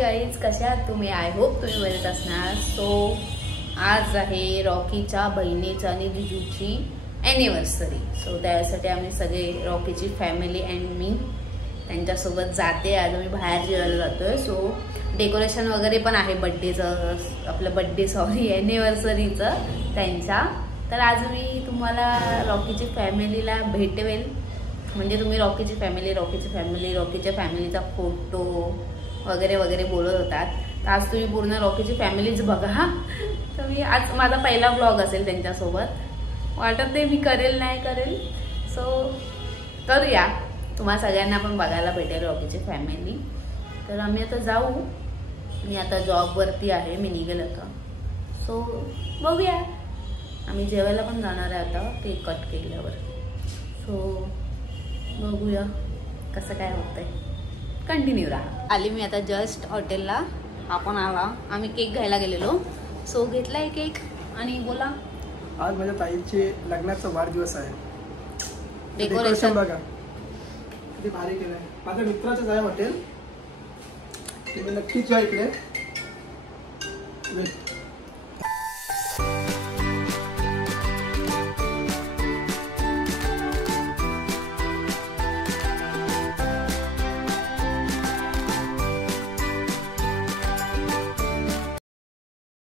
Guys, कशा आहात तुम्ही? आय होप तुम्ही बरेच असणार. सो आज आहे रॉकीच्या बहिणीची आणि जिजूची ॲनिव्हर्सरी. सो त्यासाठी आम्ही सगळे रॉकीची फॅमिली अँड मी त्यांच्यासोबत जाते. आज आम्ही बाहेर जेवायला जातोय. सो डेकोरेशन वगैरे पण आहे बड्डेचं, आपलं बड्डे सॉरी ॲनिव्हर्सरीचं त्यांच्या. तर आज मी तुम्हाला रॉकीची फॅमिलीला भेटवेल, म्हणजे तुम्ही रॉकीच्या फॅमिलीचा फोटो वगैरे वगैरे बोलत होतात. तर आज तुम्ही पूर्ण रॉकीची फॅमिलीच बघा. तर मी आज माझा पहिला ब्लॉग असेल त्यांच्यासोबत. वाटत नाही मी करेल नाही करेल. सो करूया, तुम्हा सगळ्यांना पण बघायला भेटेल रॉकीची फॅमिली. तर आम्ही आता जाऊ. मी आता जॉबवरती आहे, मी निघेल आता. सो बघूया, आम्ही जेवायला पण जाणार आहे आता केक कट केल्यावर. सो बघूया कसं काय होतंय. कंटिन्यू राहा. आली मी आता जस्ट हॉटेलला. आपण आला, आम्ही केक घ्यायला गेलेलो. सो घेतलाय केक. आणि बोला, आज माझ्या ताईचे लग्नाचा वाढदिवस आहे. डेकोरेशन बघा किती भारी केलंय. माझ्या मित्राचंच आहे हॉटेल, तुम्ही नक्कीच या इकडे.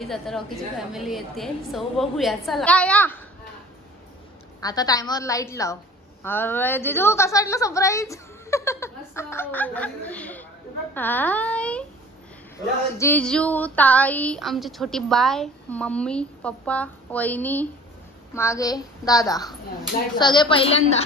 आता रॉकीची फॅमिली येते. सो बघूया, चला या. आता टाइमवर लाईट लाव. अरे जिजू, कसं वाटलं सरप्राईज? हाय जिजू, ताई, आमची छोटी बाय, मम्मी, पप्पा, वहिनी, मागे दादा, सगळे पहिल्यांदा.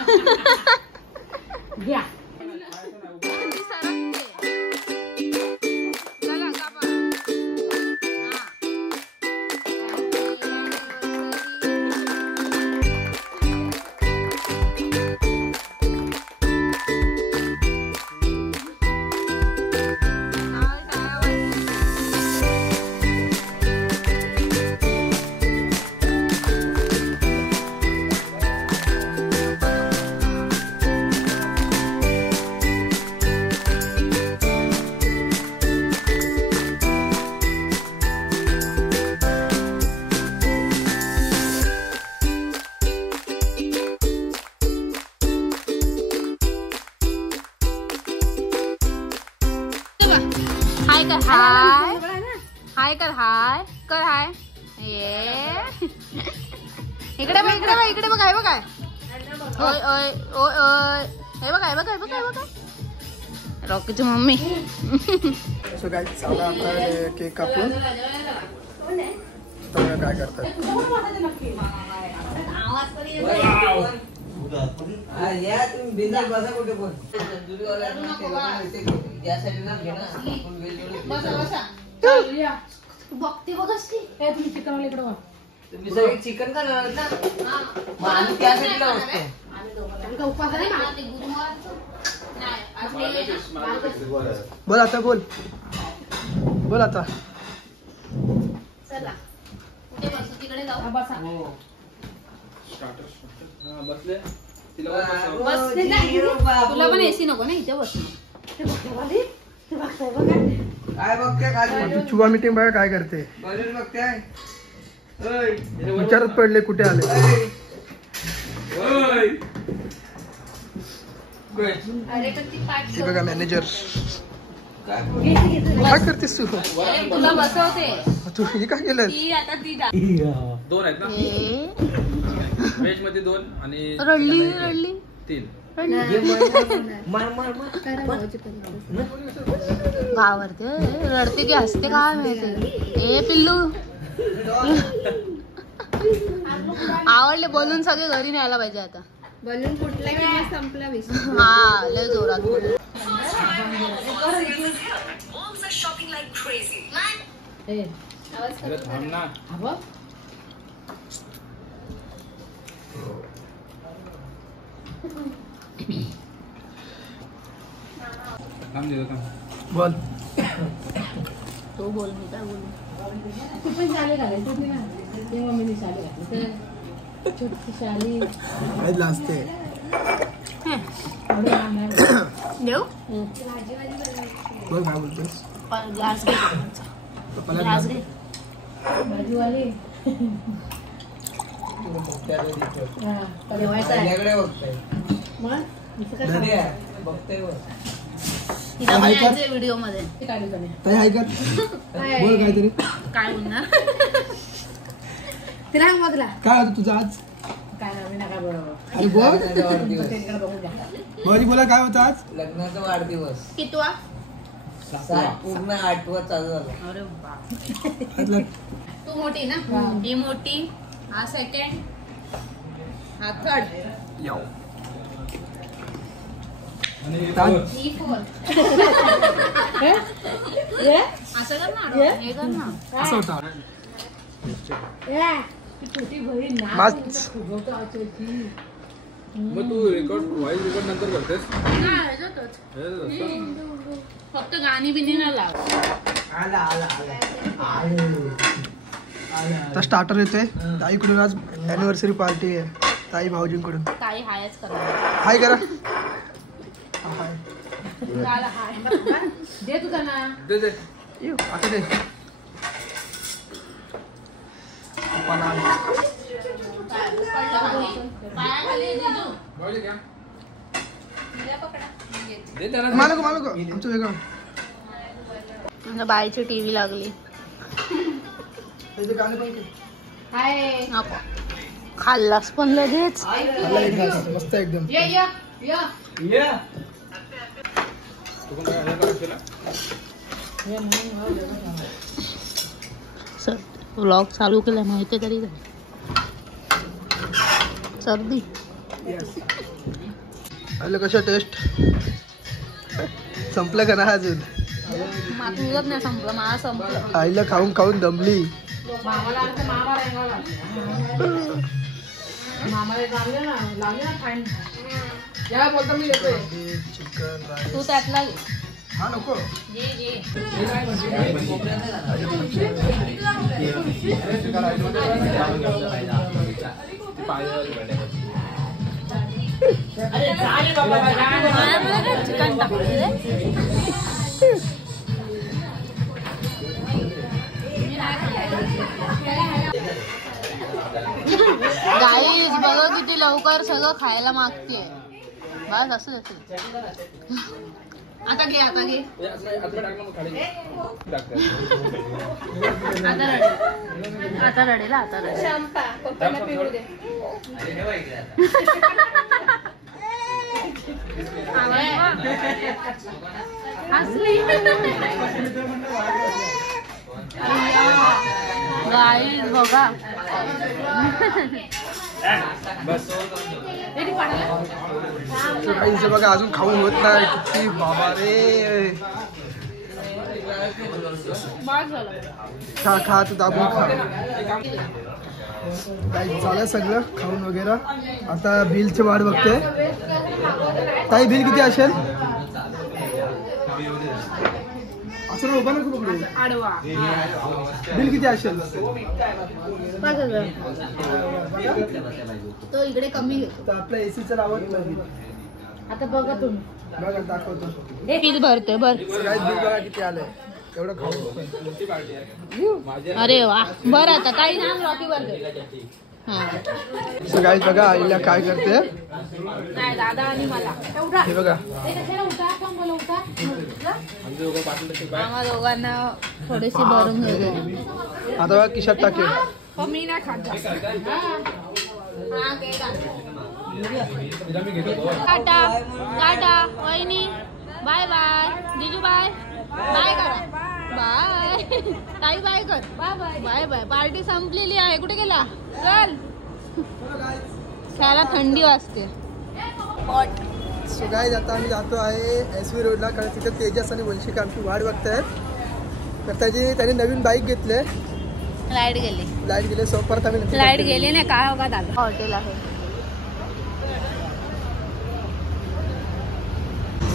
हाय कर, हाय हाय कर, हाय कर, हाय. ये इकडे बघ, इकडे बघ, इकडे बघ. आहे बघ, काय ओय ओय ओय ओय. हे बघ, आहे बघ, आहे बघ, आहे बघ, रॉकीची मम्मी. सो गाईज, चला आता केक कापून बघा काय करतात. चिकन का त्यासाठी बोल आता, बोल बोल आता. चला कुठे बसू? तिकडे जाऊ. बसा. बसले तुला पण एसी नको ना, इथे बस. काय बघते खाली? चुवा मीटिंग बघा काय करते. बघते, विचारत पडले कुठे आले. ती बघा मॅनेजर. काय करतेस तू? तुला बसवते. तू हे काय केलं? दोन आहेत ना, व्हेज मध्ये 2 आणि रडली रडली 3. गावरते रडते की हसते काय माहिती. ए पिल्लू, आवडले. बोलून सगळे घरी न्यायला पाहिजे आता. बलून फुटला की संपला विषय. हा, लय जोरात. थांब ना. बोल. तो बोल, मी काय बोलू. तू पण शाले घालायचं ना, ते मम्मीने शाले घातले. छोटी शाली लाजते. देऊ बोल काय बोलतोस. पप्पा ग्लास घे पप्पाला ग्लास घे भाजीवाली जेवायचं आहे मग इथं काय तिला पण यायचंय व्हिडिओ मध्ये ते काढू का नाही? ताई ऐकत बोल काहीतरी. काय बोलणार तिला बघला काय होतं तुझं आज? काय नवीन नका बरोबर अरे बोल. तिकडे बघून घ्या. भाऊजी बोला काय होतं आज? लग्नाचा वाढदिवस कितवा पूर्ण 8वा चालू झाला. अरे बाप आज तू मोठी ना ही मोठी हा सेकंड हा थर्ड याव. ही फोर्थ ये असं कर ना ये? हे कर ना असं होतं. ये ती छोटी बहीण ना माच. फुगवतो असायची. मग तू रेकॉर्ड व्हॉइस रेकॉर्ड नंतर करतेस? हा, ह्याच्यातच. फक्त गाणी बिनी नाही लाव आता स्टार्टर येते. ताईकडून आज अॅनिव्हर्सरी पार्टी आहे. ताई भाऊजींकडून काही हायच करणार हाय करा. हाय. झालं हाय दे तुझा ना दे दे. येऊ, आता दे. पप्पाला पायाखाली जिजू. भाऊजी घ्या. द्या पकडा. दे त्याला. मालको मालको आमचं वेगळं. माझ्या बाईची टीव्ही लागली त्याचे गाणे पण घे. हाय नको खाल्लास पण लगेच मला एक घास. मस्त एकदम. ये ये ये तू पण काय हे करत केला? सर व्लॉग चालू केला माहिती तरी सर्दी Yes. आलं कसं टेस्ट संपलं का ना अजून? तुझंच नाही संपलं मला संपलं आईला खाऊन खाऊन दमली. मामाला आलं मामा रेंगाला मामाला लागले ना फाईन या बोलतो मी देतोय चिकन तू त्यातला घे हा नको. घे चिकन टाकले रे गाईज बघा किती लवकर सगळं खायला मागते बस असं आता घे आता घे आता रडेल आता रडेल गाईज बघा काहीच बघा अजून खाऊन होत नाही. किती बाबा रे. खा खा तू दाबून खा. काही झालं सगळं खाऊन वगैरे. आता बिलची वाट बघते. ताई बिल किती असेल? असं ना उभा नको पकडू. बिल किती असेल? तो इकडे कमी घेतो तर आपल्या एसीचं लावत नाही. आता बघा तुम्ही बघा दाखवतो. बिल भरते भर काय बिल बघा किती आलंय. एवढं खाऊन. अरे वा बर आता काही नाही रॉकी भरते सो गाईज बघा आईला काय करते. नाही दादा आणि मला हे बघा आम्हा दोघांना थोडीशी भरून घेतो आता बघा किशात टाकेल. पण मी नाही खात टाटा टाटा वहिनी बाय बाय जिजू बाय बाय करा बाय ताई बाय कर bye bye bye bye party संपलेली आहे कुठे गेला चल त्याला थंडी वाजते सो गाईज आता आम्ही जातो आहे SV रोडला कारण तिथे तेजस आणि वंशिका आमची वाट बघतायत. तर त्यांनी नवीन बाईक घेतले. लाईट गेले सो परत आम्ही लाईट गेली नाही काय होगा दादा हॉटेल आहे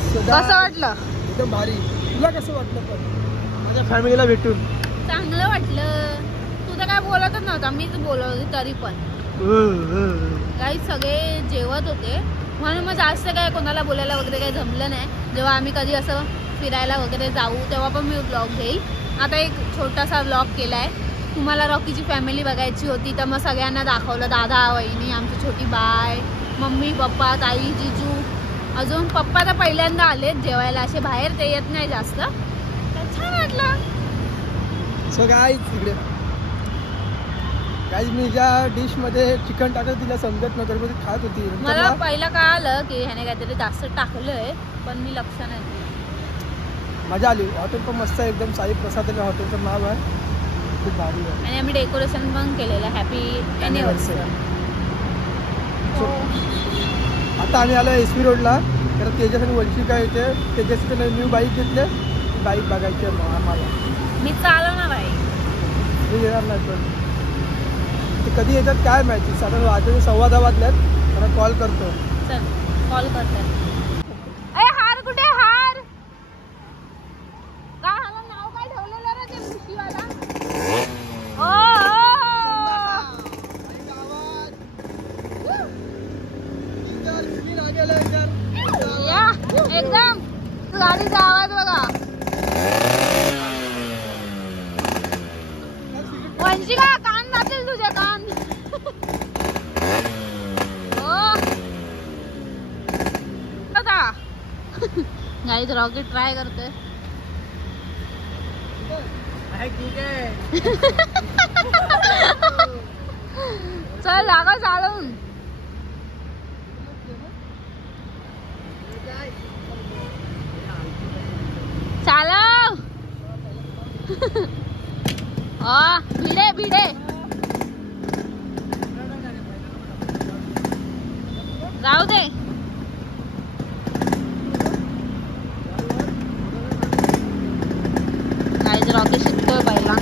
कसं वाटलं एकदम भारी. तुला कसं वाटलं पण माझ्या फॅमिलीला भेटून? चांगलं वाटलं तू तर काय बोलतच नव्हता मीच बोलत होती तरी पण काही सगळे जेवत होते म्हणून मग जास्त काय कोणाला बोलायला वगैरे काही जमलं नाही. जेव्हा आम्ही कधी असं फिरायला वगैरे जाऊ तेव्हा पण मी ब्लॉग घेईल. आता एक छोटासा ब्लॉग केला आहे. तुम्हाला रॉकीची फॅमिली बघायची होती तर मग सगळ्यांना दाखवलं. दादा वहिनी, आमची छोटी बाय, मम्मी पप्पा, ताई, जिजू. अजून पप्पा तर पहिल्यांदा आलेत जेवायला. असे बाहेर ते येत नाही जास्त. तर छान वाटलं. सो गाईज इकडे गाईज मी ज्या डिश मध्ये चिकन टाकलं तिला समजत नव्हतं मी खात होती. मला पहिलं कळालं की ह्याने काहीतरी जास्त टाकलंय पण मी लक्ष नाही दिलं. मजा आली. हॉटेल पण मस्त आहे एकदम. साई प्रसाद हॉटेलचं नाव आहे. खूप भारी आहे आणि आम्ही डेकोरेशन पण केलेलं. Happy anniversary. आता आम्ही आलो एसवी रोडला. तर तेजस आणि वंशिका येते. तेजसचे न्यू बाईक घेतले. बाईक बघायची आम्हाला. मी चालवणार आहे. मी येणार नाही पण ते कधी येतात काय माहिती. साधारण वाजले 10:15 वाजल्यात. मला कॉल करतो. चल कॉल करतात. ए हार कुठे हार? का ह्याला नाव काय ठेवलेलं रे ते मुशीवाला? ओ या एकदम गाडीचा आवाज बघा. वंशिका कान जातील तुझे कान. गाईज रॉकेट ट्राय करतोय. चल लागा चालवून. चालव. भिडे भिडे. जाऊ दे. गाईज रॉकेट शिकतोय पहिला.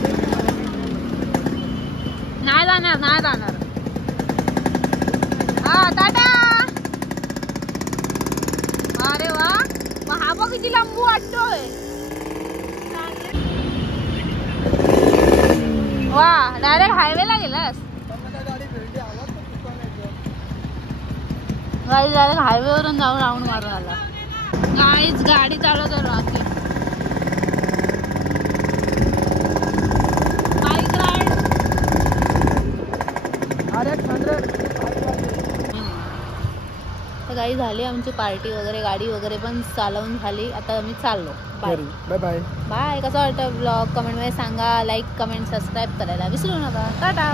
नाही जाणार नाही जाणार. हा टाटा. अरे वा. हा बघ किती लांबू वाटतोय. वा डायरेक्ट हायवेला गेलास. गाईज डायरेक्ट हायवेवरून जाऊन राऊंड मारून आला. गाईज गाडी चालवतो रॉकी. Bike ride. तर गाई झाली आमची पार्टी वगैरे. गाडी वगैरे पण चालवून झाली. आता आम्ही चाललो. Bye bye. बाय. कसं वाटतं ब्लॉग कमेंटमध्ये सांगा. लाईक कमेंट सबस्क्राईब करायला विसरू नका. टाटा.